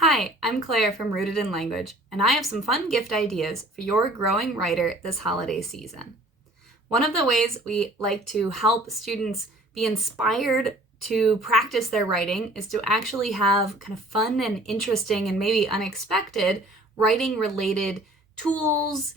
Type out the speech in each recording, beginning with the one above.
Hi, I'm Claire from Rooted in Language, and I have some fun gift ideas for your growing writer this holiday season. One of the ways we like to help students be inspired to practice their writing is to actually have kind of fun and interesting and maybe unexpected writing-related tools,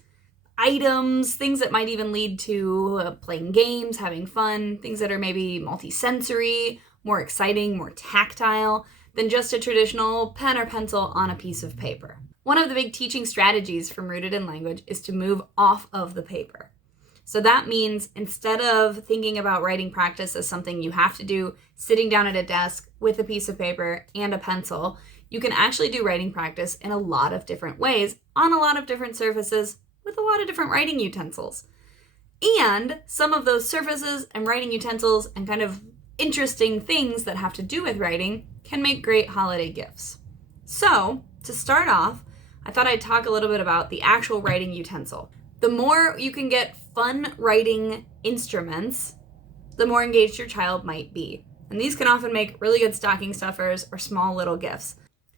items, things that might even lead to playing games, having fun, things that are maybe multi-sensory, more exciting, more tactile than just a traditional pen or pencil on a piece of paper. One of the big teaching strategies from Rooted in Language is to move off of the paper. So that means instead of thinking about writing practice as something you have to do sitting down at a desk with a piece of paper and a pencil, you can actually do writing practice in a lot of different ways on a lot of different surfaces with a lot of different writing utensils. And some of those surfaces and writing utensils and kind of interesting things that have to do with writing can make great holiday gifts. So, to start off, I thought I'd talk a little bit about the actual writing utensil. The more you can get fun writing instruments, the more engaged your child might be. And these can often make really good stocking stuffers or small little gifts.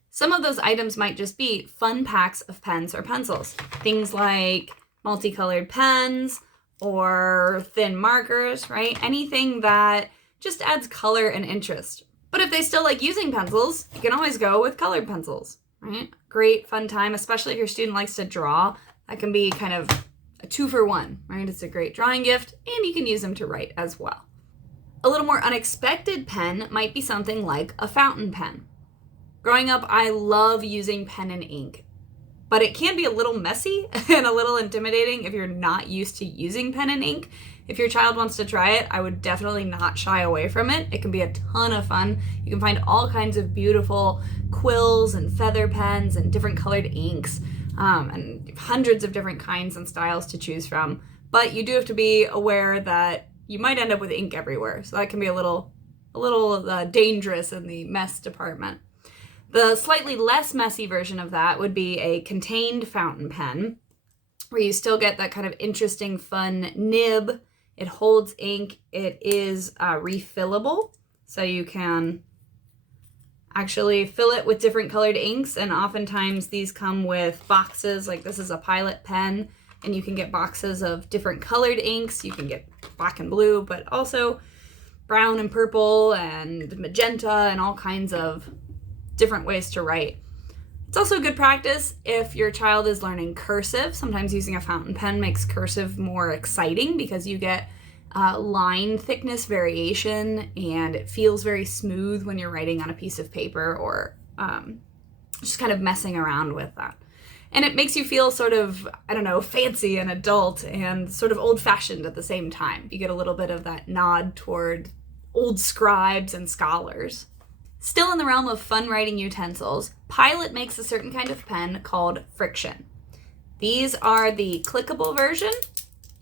Some of those items might just be fun packs of pens or pencils. Things like multicolored pens or thin markers, right? Anything that just adds color and interest. But if they still like using pencils, you can always go with colored pencils, right? Great fun time, especially if your student likes to draw. That can be kind of a 2-for-1, right? It's a great drawing gift, and you can use them to write as well. A little more unexpected pen might be something like a fountain pen. Growing up, I love using pen and ink, but it can be a little messy and a little intimidating if you're not used to using pen and ink. If your child wants to try it, I would definitely not shy away from it. It can be a ton of fun. You can find all kinds of beautiful quills and feather pens and different colored inks, and hundreds of different kinds and styles to choose from. But you do have to be aware that you might end up with ink everywhere. So that can be a little dangerous in the mess department. The slightly less messy version of that would be a contained fountain pen, where you still get that kind of interesting, fun nib. It holds ink. It is refillable, so you can actually fill it with different colored inks, and oftentimes these come with boxes. Like this is a Pilot pen, and you can get boxes of different colored inks. You can get black and blue, but also brown and purple and magenta and all kinds of different ways to write. It's also good practice if your child is learning cursive. Sometimes using a fountain pen makes cursive more exciting because you get line thickness variation, and it feels very smooth when you're writing on a piece of paper or just kind of messing around with that. And it makes you feel sort of, fancy and adult and sort of old-fashioned at the same time. You get a little bit of that nod toward old scribes and scholars. Still in the realm of fun writing utensils, Pilot makes a certain kind of pen called Friction. These are the clickable version,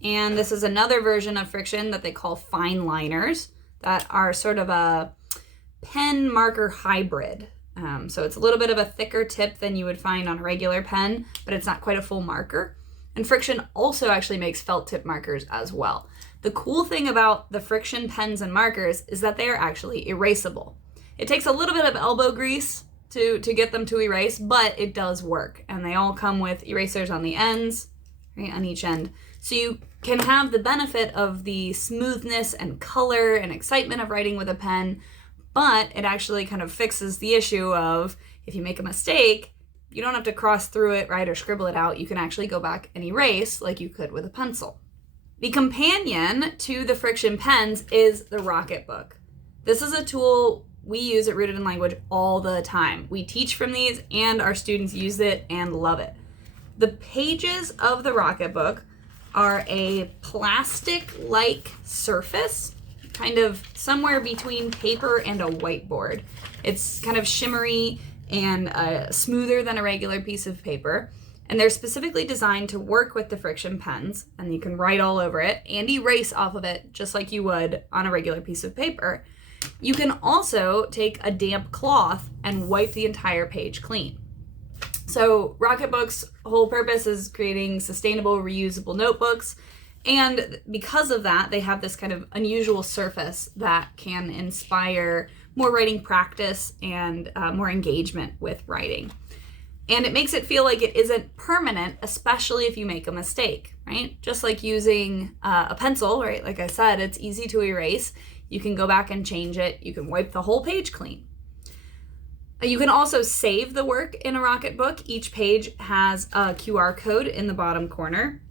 and this is another version of Friction that they call fine liners that are sort of a pen marker hybrid. So it's a little bit of a thicker tip than you would find on a regular pen, but it's not quite a full marker. And Friction also actually makes felt tip markers as well. The cool thing about the Friction pens and markers is that they are actually erasable. It takes a little bit of elbow grease to get them to erase, but it does work. And they all come with erasers on the ends, right, on each end. So you can have the benefit of the smoothness and color and excitement of writing with a pen, but it actually kind of fixes the issue of if you make a mistake, you don't have to cross through it, right, or scribble it out. You can actually go back and erase like you could with a pencil. The companion to the Friction pens is the Rocketbook. This is a tool we use at Rooted in Language all the time. We teach from these, and our students use it and love it. The pages of the Rocketbook are a plastic-like surface, kind of somewhere between paper and a whiteboard. It's kind of shimmery and smoother than a regular piece of paper, and they're specifically designed to work with the Friction pens, and you can write all over it and erase off of it just like you would on a regular piece of paper. You can also take a damp cloth and wipe the entire page clean. So Rocketbook's whole purpose is creating sustainable, reusable notebooks, and because of that, they have this kind of unusual surface that can inspire more writing practice and more engagement with writing. And it makes it feel like it isn't permanent, especially if you make a mistake, right? Just like using a pencil, right? Like I said, it's easy to erase. You can go back and change it. You can wipe the whole page clean. You can also save the work in a Rocketbook. Each page has a QR code in the bottom corner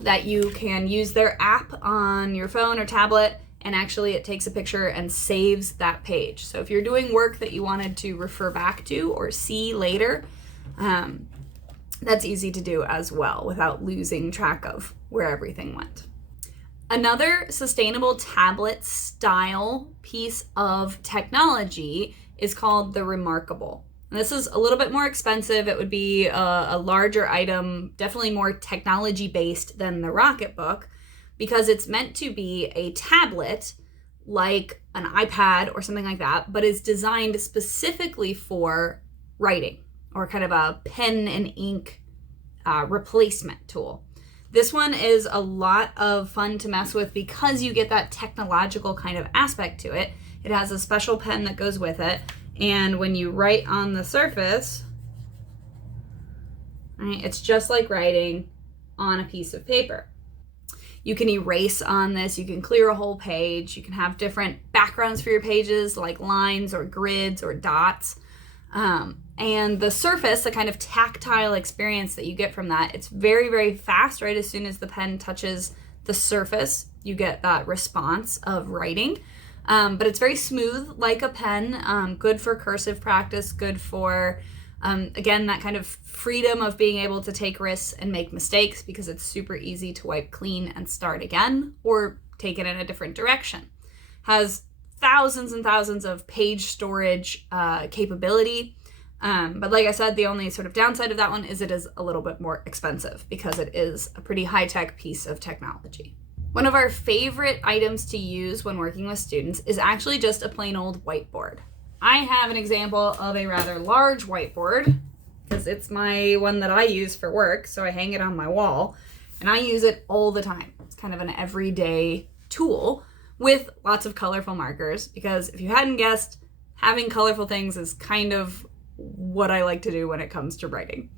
that you can use their app on your phone or tablet, and actually it takes a picture and saves that page. So if you're doing work that you wanted to refer back to or see later, that's easy to do as well without losing track of where everything went. Another sustainable tablet style piece of technology is called the Remarkable. And this is a little bit more expensive. It would be a larger item, definitely more technology based than the Rocketbook, because it's meant to be a tablet like an iPad or something like that, but is designed specifically for writing, or kind of a pen and ink replacement tool. This one is a lot of fun to mess with because you get that technological kind of aspect to it. It has a special pen that goes with it, and when you write on the surface, right, it's just like writing on a piece of paper. You can erase on this, you can clear a whole page, you can have different backgrounds for your pages like lines or grids or dots. And the surface, the kind of tactile experience that you get from that, it's very, very fast, right? As soon as the pen touches the surface, you get that response of writing. But it's very smooth, like a pen, good for cursive practice, good for, again, that kind of freedom of being able to take risks and make mistakes, because it's super easy to wipe clean and start again or take it in a different direction. Has thousands and thousands of page storage capability. But like I said, the only sort of downside of that one is it is a little bit more expensive because it is a pretty high-tech piece of technology. One of our favorite items to use when working with students is actually just a plain old whiteboard. I have an example of a rather large whiteboard because it's my one that I use for work, so I hang it on my wall, and I use it all the time. It's kind of an everyday tool with lots of colorful markers, because if you hadn't guessed, having colorful things is kind of what I like to do when it comes to writing.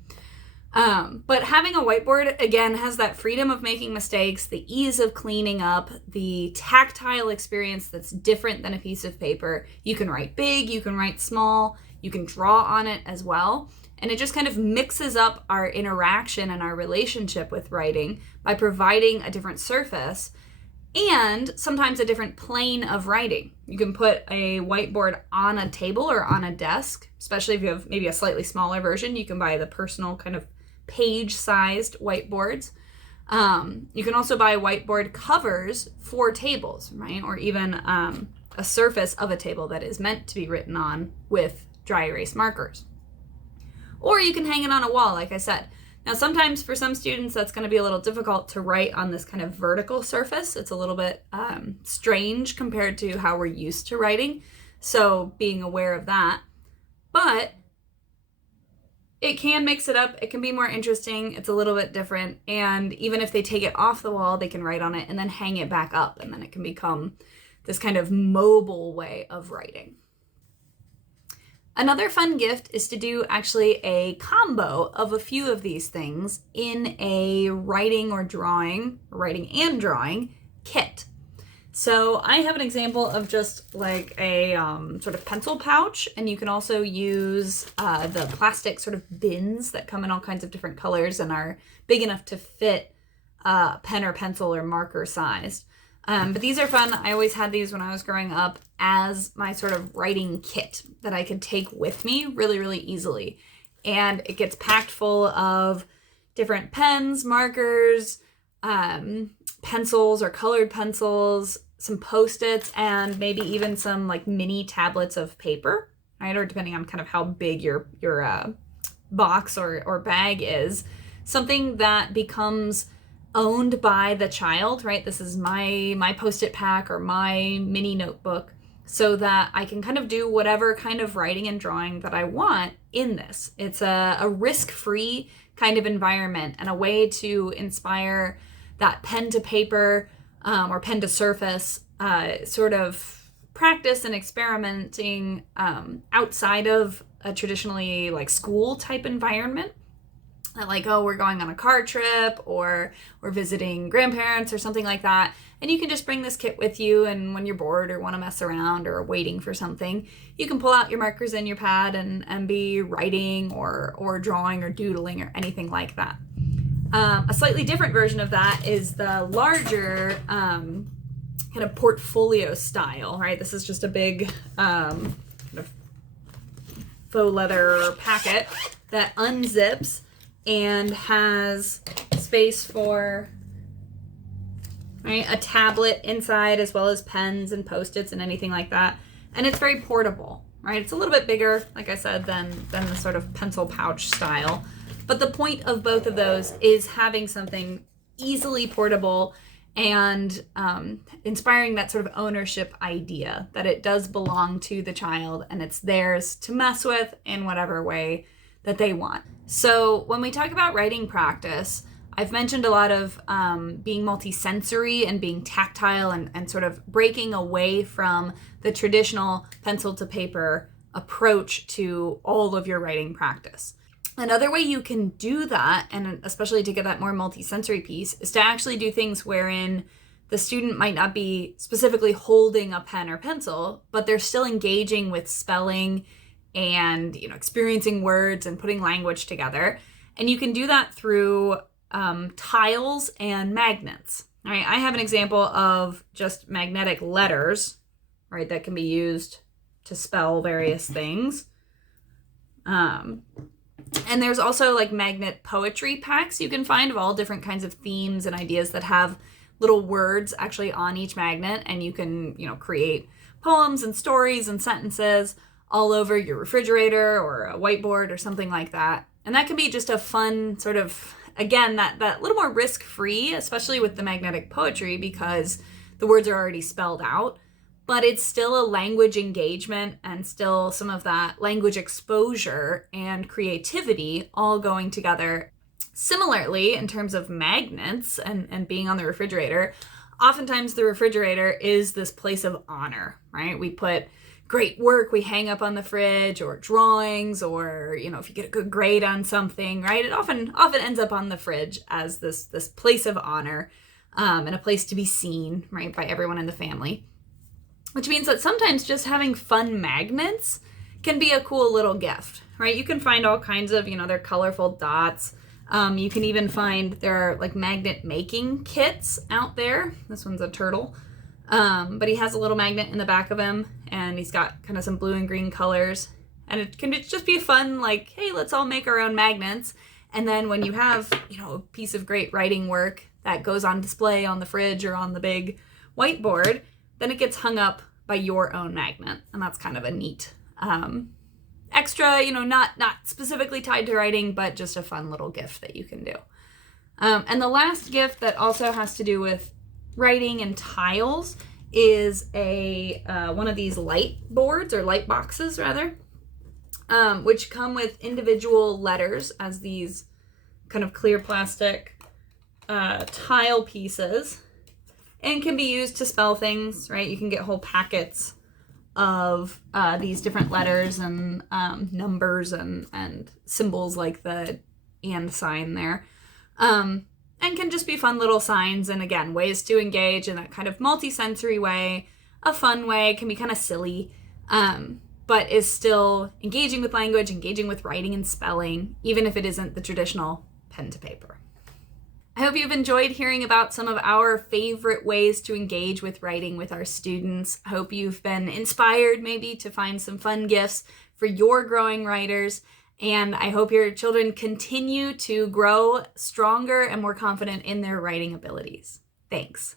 But having a whiteboard, again, has that freedom of making mistakes, the ease of cleaning up, the tactile experience that's different than a piece of paper. You can write big, you can write small, you can draw on it as well. And it just kind of mixes up our interaction and our relationship with writing by providing a different surface and sometimes a different plane of writing. You can put a whiteboard on a table or on a desk, especially if you have maybe a slightly smaller version. You can buy the personal kind of page-sized whiteboards. You can also buy whiteboard covers for tables, right? Or even a surface of a table that is meant to be written on with dry erase markers. Or you can hang it on a wall, like I said. Now, sometimes for some students, that's going to be a little difficult to write on this kind of vertical surface. It's a little bit strange compared to how we're used to writing. So being aware of that. But it can mix it up. It can be more interesting. It's a little bit different. And even if they take it off the wall, they can write on it and then hang it back up. And then it can become this kind of mobile way of writing. Another fun gift is to do actually a combo of a few of these things in a writing and drawing kit. So I have an example of just like a sort of pencil pouch, and you can also use the plastic sort of bins that come in all kinds of different colors and are big enough to fit pen or pencil or marker sized. But these are fun. I always had these when I was growing up as my sort of writing kit that I could take with me really, really easily. And it gets packed full of different pens, markers, pencils or colored pencils, some Post-its, and maybe even some like mini tablets of paper, right? Or depending on kind of how big your box or bag is, something that becomes owned by the child, right? This is my Post-it pack or my mini notebook, so that I can kind of do whatever kind of writing and drawing that I want in this. It's a risk-free kind of environment and a way to inspire that pen to paper or pen to surface sort of practice and experimenting outside of a traditionally like school type environment. Like, oh, we're going on a car trip or we're visiting grandparents or something like that. And you can just bring this kit with you, and when you're bored or want to mess around or waiting for something, you can pull out your markers and your pad and be writing or drawing or doodling or anything like that. A slightly different version of that is the larger kind of portfolio style, right? This is just a big kind of faux leather packet that unzips and has space for a tablet inside, as well as pens and Post-its and anything like that. And it's very portable, right? It's a little bit bigger, like I said, than the sort of pencil pouch style. But the point of both of those is having something easily portable and inspiring that sort of ownership idea that it does belong to the child and it's theirs to mess with in whatever way that they want. So when we talk about writing practice, I've mentioned a lot of being multisensory and being tactile and sort of breaking away from the traditional pencil to paper approach to all of your writing practice. Another way you can do that, and especially to get that more multisensory piece, is to actually do things wherein the student might not be specifically holding a pen or pencil, but they're still engaging with spelling and experiencing words and putting language together. And you can do that through tiles and magnets. All right, I have an example of just magnetic letters, right, that can be used to spell various things. And there's also like magnet poetry packs you can find of all different kinds of themes and ideas that have little words actually on each magnet, and you can, create poems and stories and sentences all over your refrigerator or a whiteboard or something like that. And that can be just a fun sort of, again, that little more risk-free, especially with the magnetic poetry, because the words are already spelled out, but it's still a language engagement and still some of that language exposure and creativity all going together. Similarly, in terms of magnets and being on the refrigerator, oftentimes the refrigerator is this place of honor, right? We put great work we hang up on the fridge, or drawings, or if you get a good grade on something, right? It often ends up on the fridge as this place of honor and a place to be seen, right, by everyone in the family. Which means that sometimes just having fun magnets can be a cool little gift, right? You can find all kinds of, they're colorful dots. You can even find there are like magnet making kits out there. This one's a turtle. But he has a little magnet in the back of him, and he's got kind of some blue and green colors. And it can just be fun, like, hey, let's all make our own magnets. And then when you have, a piece of great writing work that goes on display on the fridge or on the big whiteboard, then it gets hung up by your own magnet. And that's kind of a neat extra, not specifically tied to writing, but just a fun little gift that you can do. And the last gift that also has to do with writing and tiles is one of these light boards, or light boxes rather, which come with individual letters as these kind of clear plastic tile pieces, and can be used to spell things, right? You can get whole packets of these different letters and numbers and symbols like the and sign there. And can just be fun little signs, and again, ways to engage in that kind of multi-sensory way, a fun way, can be kind of silly, but is still engaging with language, engaging with writing and spelling, even if it isn't the traditional pen to paper. I hope you've enjoyed hearing about some of our favorite ways to engage with writing with our students. I hope you've been inspired maybe to find some fun gifts for your growing writers. And I hope your children continue to grow stronger and more confident in their writing abilities. Thanks.